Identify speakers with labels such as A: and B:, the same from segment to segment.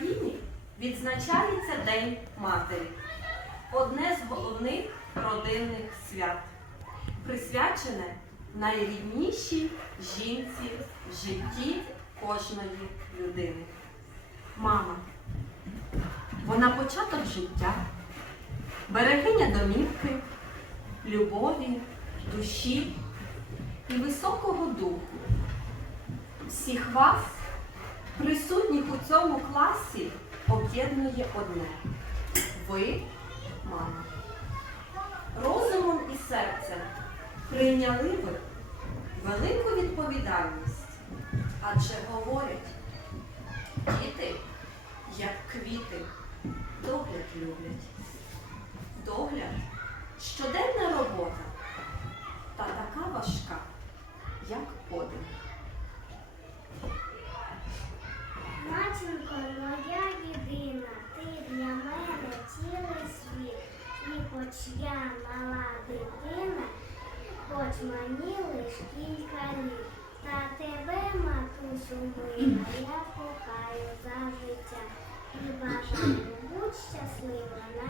A: Україні відзначається День Матері, одне з головних родинних свят, присвячене найріднішій жінці в житті кожної людини. Мама. Вона початок життя, берегиня домівки, любові, душі і високого духу. Всіх вас, присутніх у цьому класі, об'єднує одне. Ви мама. Розумом і серцем прийняли ви велику відповідальність, адже говорять, діти, як квіти, догляд люблять. Догляд щоденна робота та така важка, як подих.
B: Матінко моя єдина, ти для мене цілий світ. І хоч я мала дитина, хоч мені лиш кілька літ. Та тебе, матусю мила, я кохаю за життя. І бажаю будь щаслива, наче квітка весняна. Ліво поздравляюся, ти найкраща світі мама, добра, ніжна і яскрава.
A: Яночка, голосно.
B: Мама, мамонька матусі, я до неї повернуся.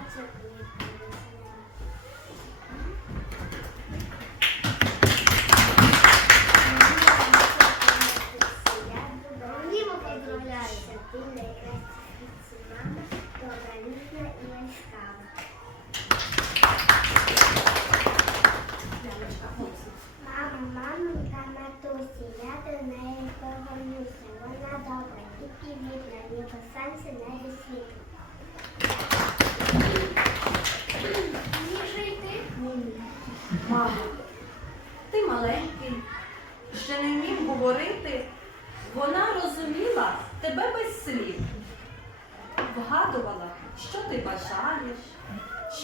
B: Вона добра і привітна, ніби сонце небі світло. Мені жити?
A: Мамо, ти маленький, ще не вмів говорити. Вона розуміла тебе без слів. Вгадувала, що ти бажаєш,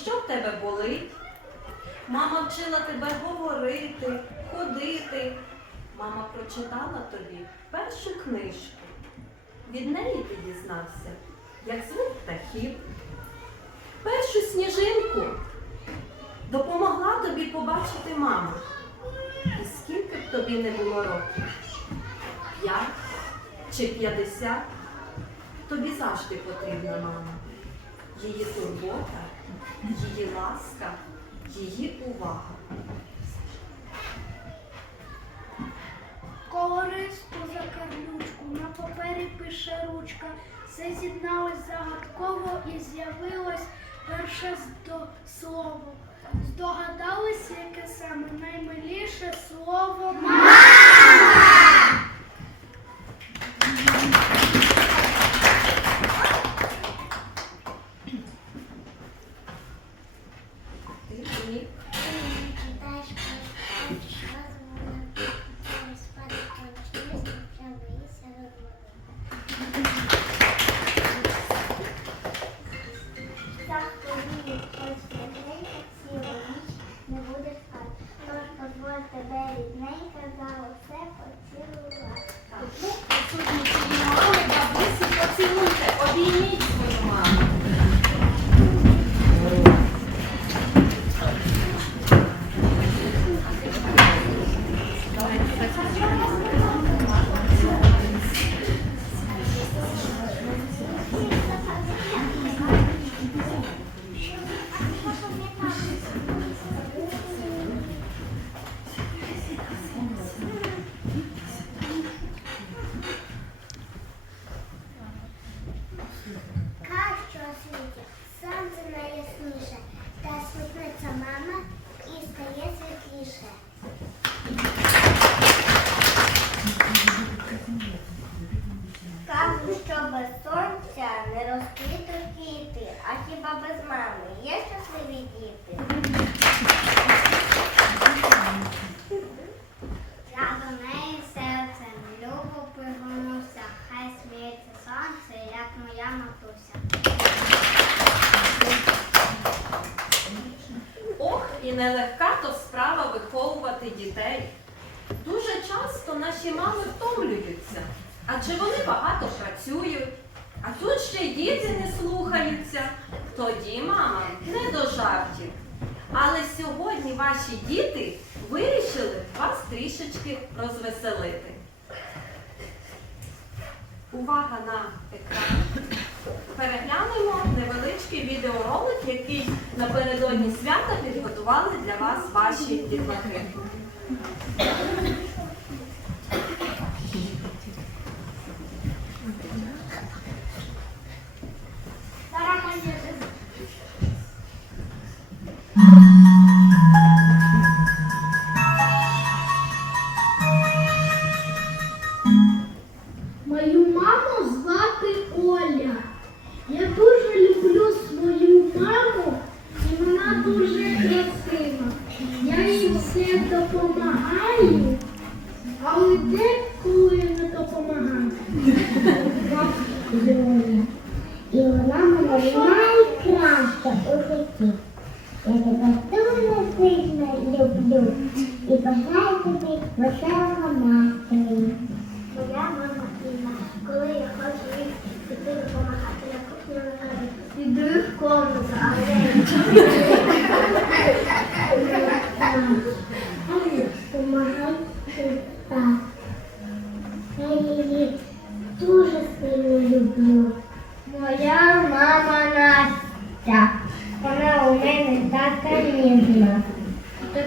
A: що в тебе болить. Мама вчила тебе говорити, ходити. Мама прочитала тобі першу книжку. Від неї ти дізнався, як звуть птахів. Першу сніжинку допомогла тобі побачити мама. І скільки б тобі не було років? П'ять чи п'ятдесят? Тобі завжди потрібна мама. Її турбота, її ласка, її увага.
C: Пише ручка. Все з'єдналось загадково і з'явилось перше слово. Здогадались, яке саме наймиліше слово мама.
A: Ти Але сьогодні ваші діти вирішили вас трішечки розвеселити. Увага на екран. переглянемо невеличкий відеоролик, який напередодні свята підготували для вас ваші дітлахи.
C: Мою маму звати Оля. Я дуже люблю свою маму, і вона дуже красива. Я їй все допомагаю, але деколи не допомагаю.
B: І вона мене найкраща у житті. Я тебе дуже сильно люблю і бажаю тобі веселого настрою. Моя мама Інна, коли я хочу їй піти допомагати на кухні, вона каже, іди в комнату, але я допомагай так. Я її дуже сильно люблю. Моя мама Настя. Вона у мене така ніжна.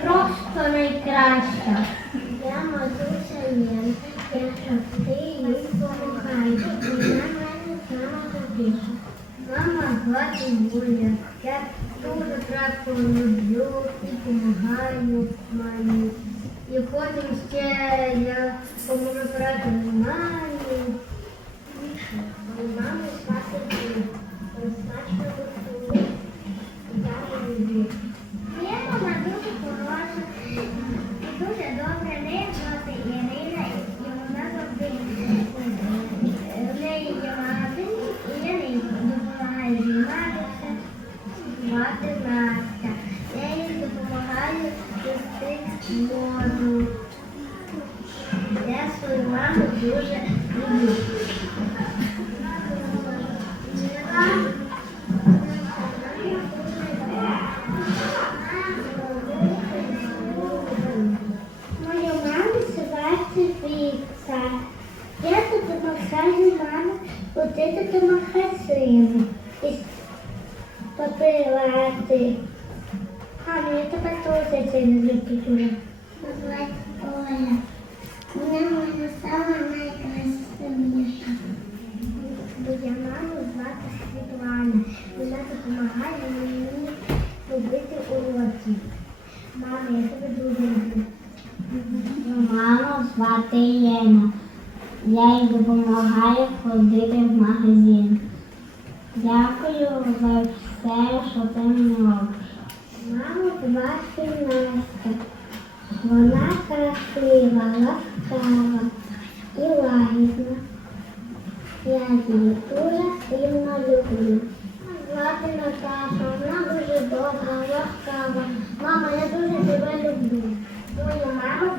B: Просто найкраща. Я матуся Єн. Я завжди їй допомагаю. Вона мене сама добіша. Мама звати Юля. Я дуже красиво люблю і допомагаю мамі. І потім ще я поможу брати мамі. Мама звати Юля. Смачно готує. Я люблю. Моя мама дуже хороша, і дуже добра, неї звати Ірина, і вона завжди в неї є магазин, і я неї допомагаю займатися, звати Настя. Допомагаю вести воду. Я свою маму дуже люблю. Мою маму звати Віка. Я допомагаю мамі ходити до магазину і попивати. Мама, я тебе теж це не люблю. Звати Оля. Вона моя сама найкрасивіша. Моя маму звати Світлана. Вона допомагає мені робити уроки. Мама, я тебе дуже люблю. Маму звати Єна. Я їй допомагаю ходити в магазин. Дякую за все, що ти мені робиш. Маму два Настя. Вона красива, ласкава і лагідна. Я її дуже сильно люблю. Звати Наташа, вона дуже добра, ласкава. Мама, я дуже тебе люблю. Мою маму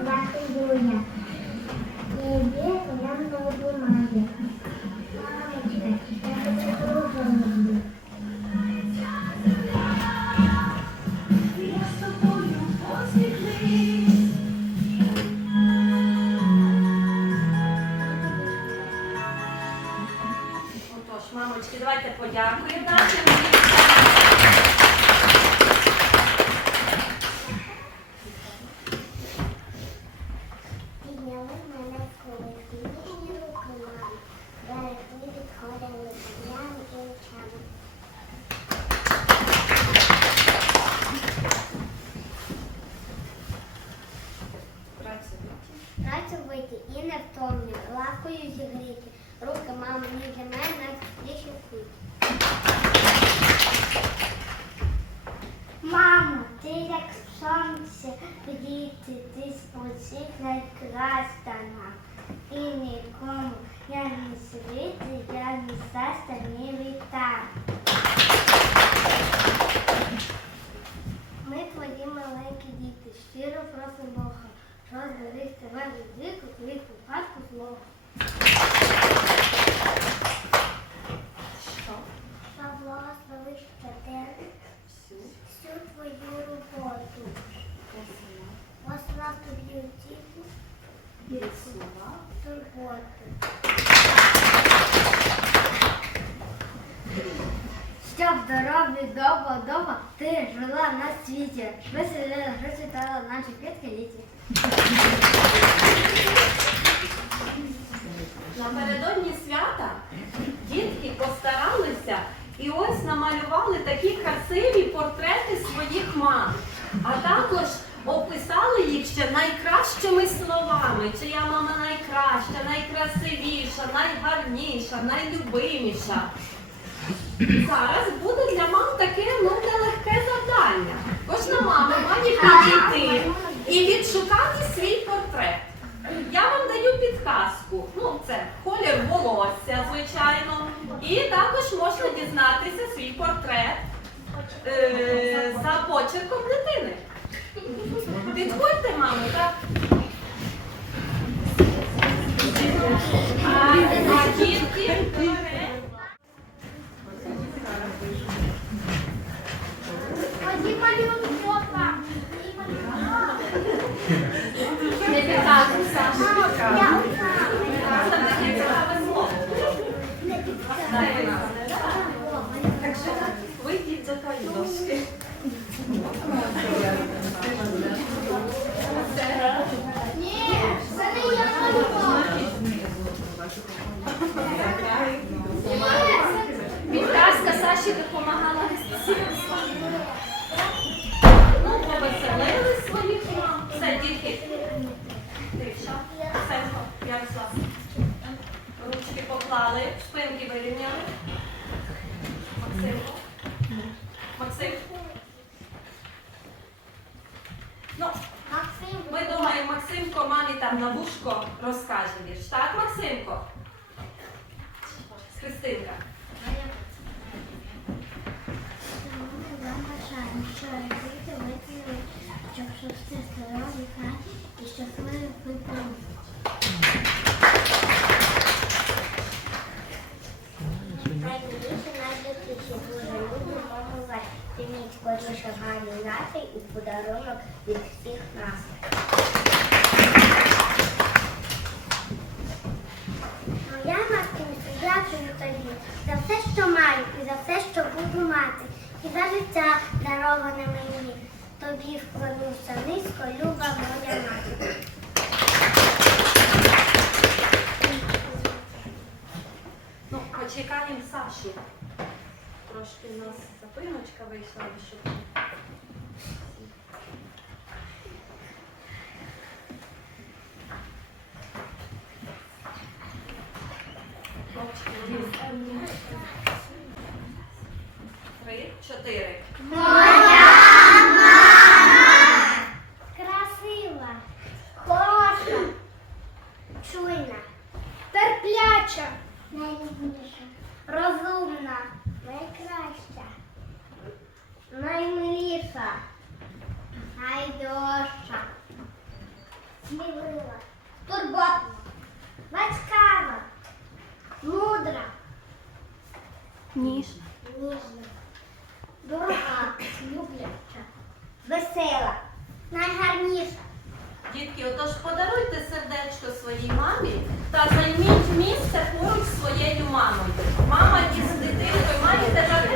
B: руки для мене в світі. Мамо, ти як сонце квіти, ти усіх найкраща нам. І нікому я не світи, я не щастя не вітаю. Ми твої маленькі діти, щиро просимо Бога, що тебе віку, від випадку злого. Наче квітки.
A: Напередодні свята дітки постаралися і ось намалювали такі красиві портрети своїх мам, а також описали їх ще найкращими словами, чия мама найкраща, найкрасивіша, найгарніша, найлюбиміша. Зараз буде для мам таке ну, нелегке завдання. Кожна мама має підійти і відшукати свій портрет. Я вам даю підказку. Ну, це колір волосся, звичайно. І також можна дізнатися свій портрет е, за почерком дитини. Підходьте, мамо, так? А, а дітки?
B: Ході малюнок, папа.
A: Не підказуй, Саша.
B: Я
A: Це таке цікаве слово. Дай нас. Так що вийдіть до тої дошки.
B: Ні, це не я малювала.
A: Підказка Саші допомагала гостинству. Ну, повеселили своїх мам. Все, дітки. Тиша. Сенко, Ярослав. Ручки поклали, спинки вирівняли. Максимко. Максим. Ну,
B: Максим,
A: ми думаємо, Максимко мамі там на вушко розкаже вірш. Так, Максимко? Христинка.
B: Що шести здорові хаті і щасливі випали. Найбільше Тиміть скоріше гарні настрій і подарунок від всіх нас. Моя матуся, дякую тобі за все, що маю, і за все, що буду мати, і за життя дароване мені. Тобі вклонюся низько, люба моя мати.
A: Ну, почекаємо Сашу. Трошки у нас запиночка вийшла, щоб. Три, чотири.
B: Красива, хороша, чуйна, терпляча, найрідніша, розумна, найкраща, наймиліша, найдорожча, смілива, турботна, батькава, мудра,
A: Ніжна.
B: ніжна, дорога, любляча, весела, найгарніша.
A: Дітки, отож подаруйте сердечко своїй мамі та займіть місце поруч своєю мамою. Ay,